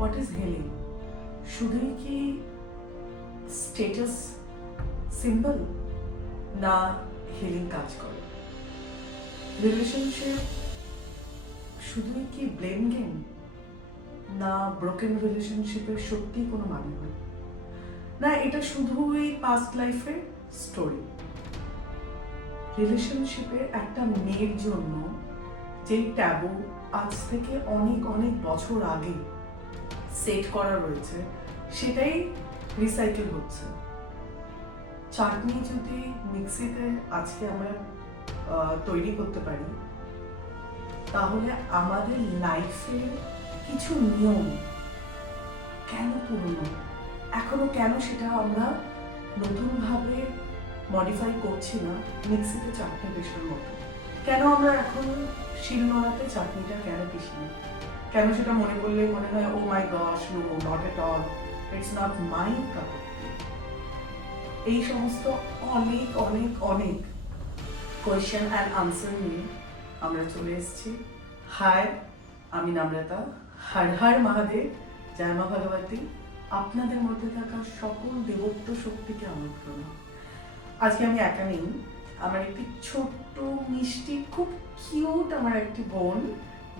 What is healing? শুধুই কি status symbol, না হিলিং কাজ করে? রিলেশনশিপ শুধুই কি ব্লেম গেম, না ব্রোকেন রিলেশনশিপের সত্যি কোনো মানে হয় না? এটা শুধুই পাস্ট লাইফের স্টোরি। রিলেশনশিপে একটা মেয়ের জন্য যেই ট্যাবু আজ থেকে অনেক অনেক বছর আগে সেট করা রয়েছে, সেটাই রিসাইকেল হচ্ছে। চাটনি যদি মিক্সিতে আজকে আমরা তৈরি করতে পারি, তাহলে আমাদের লাইফের কিছু নিয়ম কেন পুরনো, এখনো কেন সেটা আমরা নতুনভাবে মডিফাই করছি না মিক্সিতে চাটনি পেশার মতো? কেন আমরা এখন শিলনোড়াতে চাটনিটা কেন পিসি না? কেন সেটা মনে করলে মনে হয় oh my gosh, no, not at all, it's not my cup. এই সমস্ত অনেক অনেক অনেক কোয়েশ্চেন অ্যান্ড আনসার নিয়ে আমরা চলে এসেছি। হাই, আমি নম্রতা। হর হর মহাদেব, জয় মা ভগবতী। আপনাদের মধ্যে থাকা সকল দেবত্ব শক্তিকে আমার প্রণাম। আজকে আমি একা নেই, আমার একটি ছোট্ট মিষ্টি খুব কিউট আমার একটি বোন,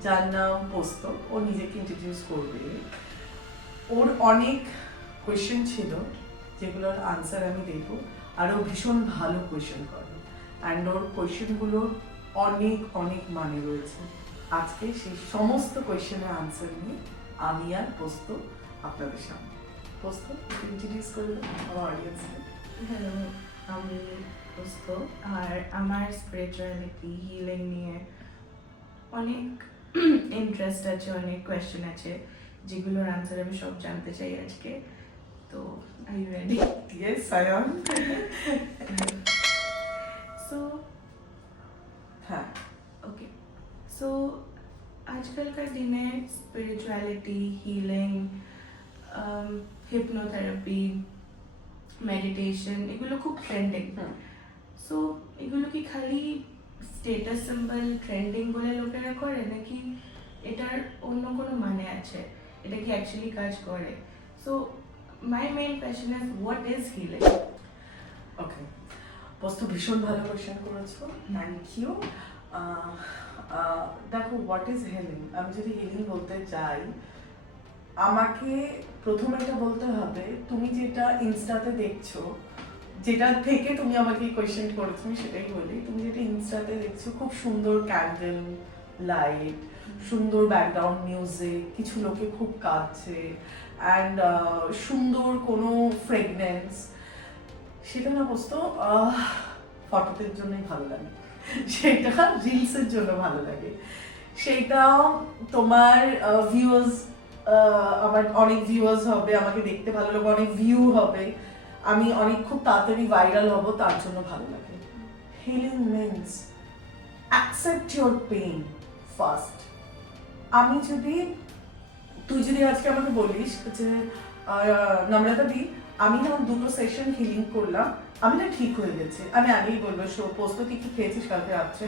যার নাম পোস্ত। ও নিজেকে ইন্ট্রোডিউস করবে। ওর অনেক কোয়েশ্চেন ছিল যেগুলোর আনসার আমি দেব, আর ও ভীষণ ভালো কোয়েশ্চেন করে, অ্যান্ড ওর কোয়েশ্চেনগুলোর অনেক অনেক মানে রয়েছে। আজকে সেই সমস্ত কোয়েশ্চেনের আনসার নিয়ে আমি আর পোস্ত আপনাদের সামনে। পোস্ত, ইন্ট্রোডিউস করে দেবো আমার অডিয়েন্সকে। হ্যালো, আমি পোস্ত। আর আমার স্পিরিচুয়ালিটি, হিলিং নিয়ে অনেক ইন্টারেস্ট আছে, অনেক কোয়েশ্চেন আছে, যেগুলোর আনসার আমি সব জানতে চাই আজকে। তো are you ready? Yes, I am. So হ্যাঁ, ওকে। সো আজকালকার দিনে স্পিরিচুয়ালিটি, হিলিং, হিপনোথেরাপি, মেডিটেশন, এগুলো খুব ট্রেন্ডিং। সো এগুলো কি খালি স্টেটাস সিম্বল, ট্রেন্ডিং বলে লোকেরা করে, নাকি এটার অন্য কোনো মানে আছে? এটা কি অ্যাকচুয়ালি কাজ করে? So my main question is, what is healing? Okay, Posto ভীষণ ভালো কোয়েশ্চেন করেছো, থ্যাংক ইউ। দেখো, হোয়াট ইজ হিলিং, আমি যদি হিলিং বলতে চাই, আমাকে প্রথমে এটা বলতে হবে, তুমি যেটা ইনস্টাতে দেখছো, যেটা থেকে তুমি আমাকে এই কোয়েশ্চেন করেছো, আমি সেটাই বলি। তুমি যেটা ইনস্টাতে দেখছো, খুব সুন্দর ক্যান্ডেল লাইট, সুন্দর ব্যাকগ্রাউন্ড মিউজিক, কিছু লোকে খুব কাঁদছে, অ্যান্ড সুন্দর কোনো ফ্রেগনেন্স, সেটা না বসতো ফটোতের জন্যই ভালো লাগে, সেটা রিলসের জন্য ভালো লাগে, সেটা তোমার ভিউয়ার্স, আমার অনেক ভিউয়ার্স হবে, আমাকে দেখতে ভালো লাগবে, অনেক ভিউ হবে, আমি অনেক খুব তাড়াতাড়ি ভাইরাল হব, তার জন্য ভালো লাগে। Healing means accept your pain first. আমি যদি, তুই যদি আজকে আমাকে বলিস যে নম্রতা দি, আমি না 2টো সেশন হিলিং করলাম, আমি না ঠিক হয়ে গেছে, আমি আগেই বলবো, পোস্ত তুই কি খেয়েছিস কালকে রাত্রে?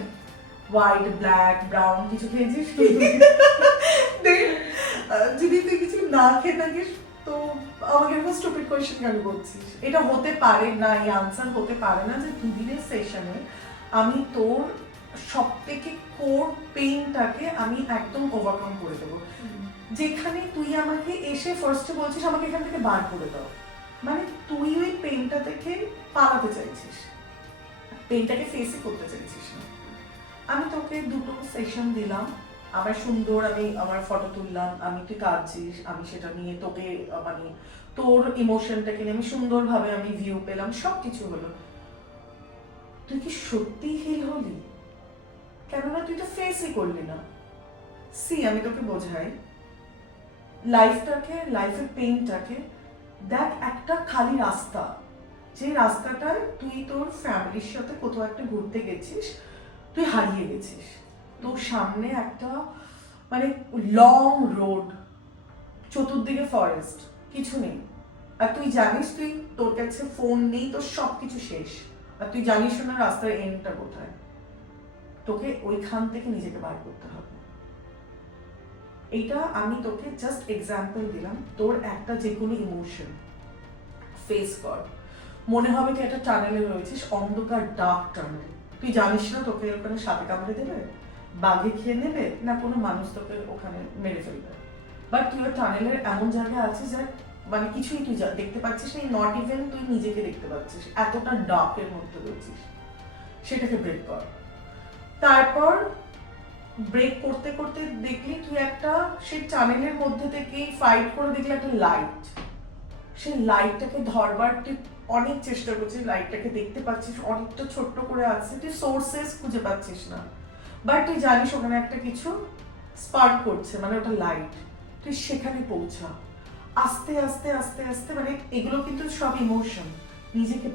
হোয়াইট, ব্ল্যাক, ব্রাউন কিছু খেয়েছিস? যদি তুই কিছু না খেয়ে থাকিস, তো আমাকে এরকম স্টুপিড কোয়েশ্চেন কেন করছিস? এটা হতে পারে না, এই আনসার হতে পারে না যে 2 দিনের সেশনে আমি তোর সব থেকে কোর পেইনটাকে আমি একদম ওভারকাম করে দেবো। যেখানে তুই আমাকে এসে ফার্স্টে বলছিস আমাকে এখান থেকে বার করে দাও, মানে তুই ওই পেইনটা থেকে পালাতে চাইছিস, পেইনটাকে ফেসই করতে চাইছিস না। আমি তোকে 2টো সেশন দিলাম, আমার সুন্দর, আমি আমার ফটো তুললাম, আমি তুই কাঁদছিস, আমি সেটা নিয়ে তোকে মানে তোর ইমোশনটাকে নিয়ে আমি সুন্দরভাবে আমি ভিউ পেলাম, সব কিছু হলো। তুই কি সত্যি হিল হলি? কেননা তুই তো ফেসই করলি না। সি, আমি তোকে বোঝাই, লাইফটাকে, লাইফের পেইনটাকে দেখ একটা খালি রাস্তা, যে রাস্তাটায় তুই তোর ফ্যামিলির সাথে কোথাও একটা ঘুরতে গেছিস, তুই হারিয়ে গেছিস, তোর সামনে একটা মানে লং রোড, চতুর্দিকে ফরেস্ট, কিছু নেই, আর তুই জানিস তুই, তোর কাছে ফোন নেই, তোর সব কিছু শেষ, আর তুই জানিস না রাস্তার এন্ডটা কোথায়। তোকে ওইখান থেকে নিজেকে বার করতে হবে। এইটা আমি তোকে জাস্ট এক্সাম্পল দিলাম, তোর একটা যে কোনো ইমোশন ফেস কর, মনে হবে তুই একটা টানেলে রয়েছিস, অন্ধকার ডার্ক টানেল, তুই জানিস না তোকে ওখানে সাপে কামড়ে দেবে, বাঘে খেয়ে নেবে, না কোনো মানুষ তোকে ওখানে মেরে ফেলবে, বাট তুই ওই টানেলের এমন জায়গায় আছিস যার মানে কিছুই তুই দেখতে পাচ্ছিস না, নট ইভেন তুই নিজেকে দেখতে পাচ্ছিস, এতটা ডার্কের মধ্যে রয়েছিস, সেটাকে ব্রেক কর। তারপর ব্রেক করতে করতে দেখলি তুই একটা সেই টানেলের মধ্যে থেকে ফাইট করে দেখলি একটা লাইট, সেই লাইটটাকে ধরবার তুই অনেক চেষ্টা করছিস, লাইটটাকে দেখতে পাচ্ছিস অনেকটা ছোট্ট করে আছে, তুই সোর্সেস খুঁজে পাচ্ছিস না, বাট তুই জানিস ওখানে একটা কিছু স্পার্ক করছে, মানে ওটা লাইট, তুই সেখানে পৌঁছা। আস্তে আস্তে আস্তে আস্তে মানে এগুলো কিন্তু সব ইমোশন, নিজেকে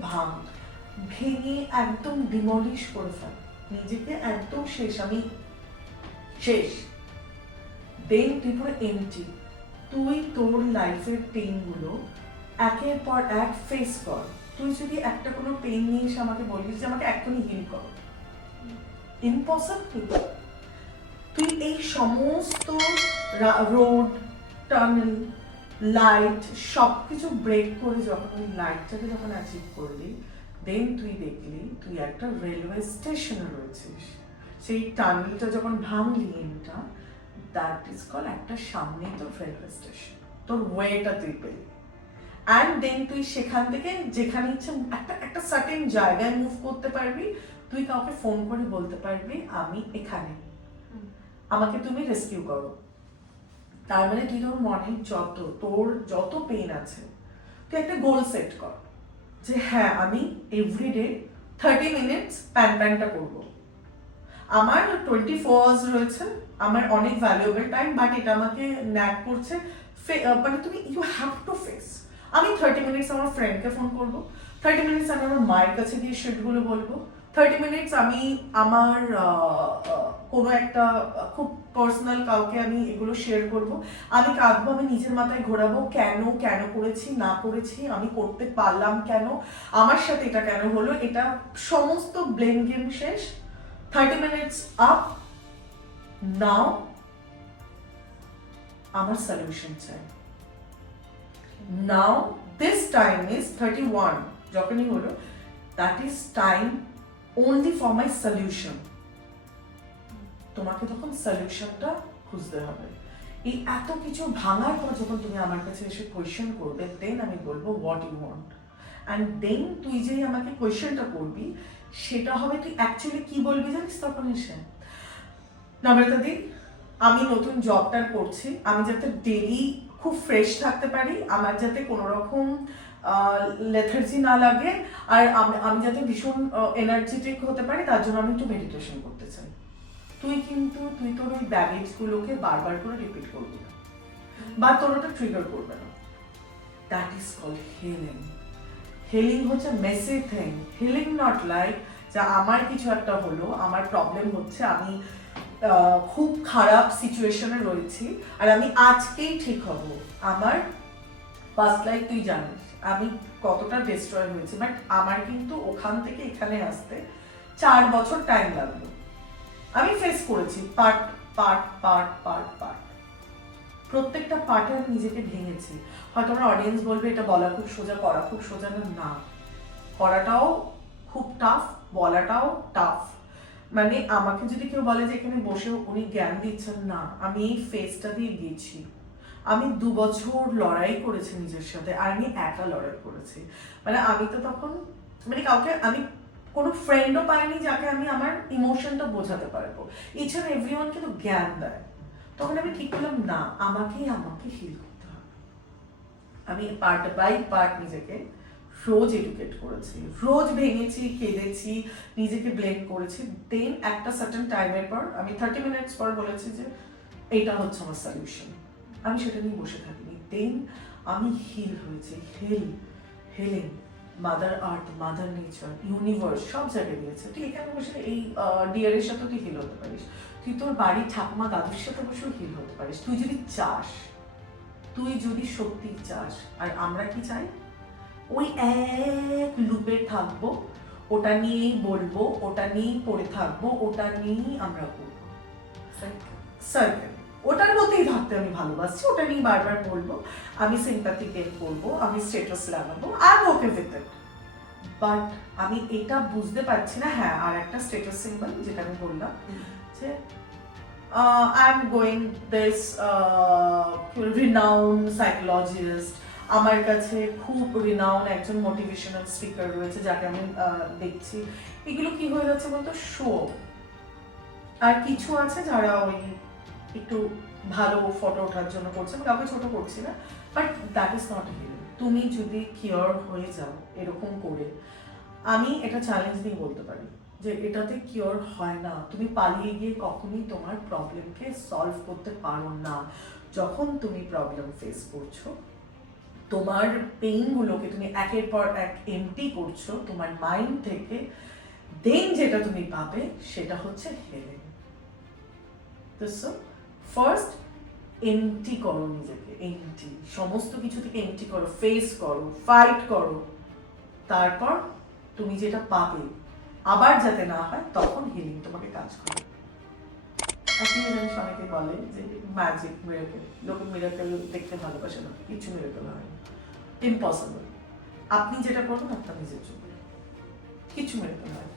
ভেঙে একদম ডিমলিশ করে ফেল, নিজেকে একদম শেষ, আমি শেষ, দেন তুই পুরো এমটি, তুই তোর লাইফের পেইন গুলো একের পর এক ফেস কর। তুই যদি একটা কোনো পেইন নিয়ে এসে আমাকে বলিস যে আমাকে এক্ষুনি হিল কর, ইম্পসিবল। তুই এই সমস্ত রোড, টানেল, লাইট সবকিছু ব্রেক করে যখন ওই লাইটটাকে যখন অ্যাচিভ করলি, দেন তুই দেখলি তুই একটা রেলওয়ে স্টেশনে রয়েছিস, সেই টানেলটা যখন ভাঙলি এনটা, দ্যাট ইজ কল একটা সামনেই তোর রেলওয়ে স্টেশন, তোর ওয়েটা তুই পেলি, অ্যান্ড দেন তুই সেখান থেকে যেখানে ইচ্ছে একটা একটা সার্টেন জায়গায় মুভ করতে পারবি, তুই কাউকে ফোন করে বলতে পারবি আমি এখানে, আমাকে তুমি রেস্কিউ করো। তার মানে তুই তোর মনে তোর যত পেইন আছে, তুই একটা গোল সেট কর যে হ্যাঁ আমি এভরিডে 30 মিনিটস প্যানটা করবো, আমার 24 আওয়ার্স রয়েছে, আমার অনেক ভ্যালুয়েবল টাইম, বাট এটা আমাকে ন্যাক করছে, মানে তুমি ইউ হ্যাভ টু ফেস। আমি 30 মিনিটস আমার ফ্রেন্ডকে ফোন করবো, 30 মিনিটস আমি আমার মায়ের কাছে গিয়ে শিটগুলো বলবো, 30 মিনিটস আমি আমার কোনো একটা খুব পার্সোনাল কাউকে আমি এগুলো শেয়ার করব, আমি কাঁদবো, আমি নিজের মাথায় ঘোরাবো কেন কেন করেছি না করেছি, আমি করতে পারলাম কেন, আমার সাথে এটা কেন হলো, এটা সমস্ত ব্লেম গেম শেষ। 30 মিনিটস আপ, নাও আমার সলিউশন চাই, নাও দিস টাইম ইজ 31 যখনই হলো, that is time only for my solution, তোমাকে তখন সলিউশনটা খুঁজতে হবে। এই এত কিছু ভাঙার পর যখন তুমি আমার কাছে এসে কোয়েশ্চেন করবে, দেন আমি বলবো what you want, and then তুই যেই আমাকে কোয়েশ্চেনটা করবি সেটা হবে তুই অ্যাকচুয়ালি কি বলবি জানিস তখন এসে, নম্রতা দি আমি নতুন জবটা করছি, আমি যাতে ডেইলি খুব ফ্রেশ থাকতে পারি, আমার যাতে কোনো রকম লেথার্জি না লাগে, আর আমি যাতে ভীষণ এনার্জেটিক হতে পারি, তার জন্য আমি একটু মেডিটেশন করতে চাই। তুই তোর ওই ব্যাগেজগুলোকে বারবার করে রিপিট করবি না, বা তোর ওটা ট্রিগার করবে না। That is called healing. Healing হচ্ছে messy thing, healing not like যে আমার কিছু একটা হলো, আমার প্রবলেম হচ্ছে, আমি খুব খারাপ সিচুয়েশনে রয়েছি আর আমি আজকেই ঠিক হব। আমার পাস্ট লাইফ তুই জানিস আমি কতটা ডিস্ট্রয় হয়েছে, বাট আমার কিন্তু ওখান থেকে এখানে আসতে 4 বছর টাইম লাগলো, আমি ফেস করেছি part part part part part, প্রত্যেকটা পার্টে আমি নিজেকে ভেঙেছি। হয়তো আমার অডিয়েন্স বলবে এটা বলা খুব সোজা, করা খুব সোজা, না করাটাও খুব টাফ, বলাটাও টাফ। মানে আমাকে যদি কেউ বলে যে এখানে বসে উনি জ্ঞান দিচ্ছেন, না, আমি এই ফেজটা দিয়ে গেছি, আমি 2 বছর লড়াই করেছি নিজের সাথে, আর আমি একা লড়াই করেছি, মানে আমি তো তখন মানে কাউকে আমি কোনো ফ্রেন্ডও পাইনি যাকে আমি আমার ইমোশনটা বোঝাতে পারবো, এছাড়া এভরিওয়ান কিন্তু জ্ঞান দেয়। তখন আমি ঠিক করলাম না, আমাকে হিল করতে হবে। আমি পার্ট বাই পার্ট নিজেকে রোজ এডুকেট করেছি, রোজ ভেঙেছি, কেঁদেছি, নিজেকে ব্লেম করেছি, দেন একটা সার্টেন টাইমের পর আমি 30 মিনিটস পর বলেছি যে এইটা হচ্ছে আমার সলিউশন, আমি সেটা নিয়ে বসে থাকিনি, দেন আমি হিল হয়েছি। Healing mother earth, mother nature, universe সব জায়গায় দিয়েছে। তুই এখানে বসে এই ডিয়ারের সাথে তুই হিল হতে পারিস, তুই তোর বাড়ির ঠাকুমা দাদুর সাথে বসেও হিল হতে পারিস, তুই যদি চাস, তুই যদি সত্যি চাস। আর আমরা কি চাই, ওই এক লুপে থাকবো, ওটা নিয়েই বলবো, ওটা নিয়েই পড়ে থাকবো, ওটা নিয়েই আমরা করবো, সার্কেল। ওটার মধ্যেই থাকতে আমি ভালোবাসছি, ওটা নিয়ে বারবার বলবো, আমি সিম্প্যাথি গেম করবো, আমি স্ট্যাটাস লাগাবো, I am okay with it. But আমি এটা বুঝতে পারছি না। হ্যাঁ, আর একটা স্ট্যাটাস সিম্বল যেটা আমি বললাম যে I am going this renowned psychologist, আমার কাছে খুব রিনাউন্ড একজন মোটিভেশনাল স্পিকার রয়েছে যাকে আমি দেখছি। এগুলো কি হয়ে যাচ্ছে বলতো, শো। আর কিছু আছে যারা ওই একটু ভালো ফটো ওঠার জন্য করছে, আমি কাউকে ছোট করছি না, but that is not healing. তুমি যদি কিওর হয়ে যাও এরকম করে, আমি এটা চ্যালেঞ্জ দিয়ে বলতে পারি যে এটাতে কিওর হয় না। তুমি পালিয়ে গিয়ে কখনোই তোমার প্রবলেমকে সলভ করতে পারো না। যখন তুমি প্রবলেম ফেস করছো, তোমার পেইনগুলোকে তুমি একের পর এক এমটি করছো তোমার মাইন্ড থেকে, দেন যেটা তুমি পাবে সেটা হচ্ছে হিলিং। তো ফার্স্ট এমটি করো নিজেকে, এমটি সমস্ত কিছু থেকে এমটি করো, ফেস করো, ফাইট করো, তারপর তুমি যেটা পাবে আবার যাতে না হয় তখন হিলিং তোমাকে কাজ করবে। আপনি জানিস অনেকে বলে যে ম্যাজিক, মিরাকেল, লোকে মিরাকেল দেখতে ভালোবাসে না, কিছু মিরাকেল হয় না, ইম্পসিবল। আপনি যেটা করবেন আপনার নিজের জন্য, কিছু মিরাকেল হয় না।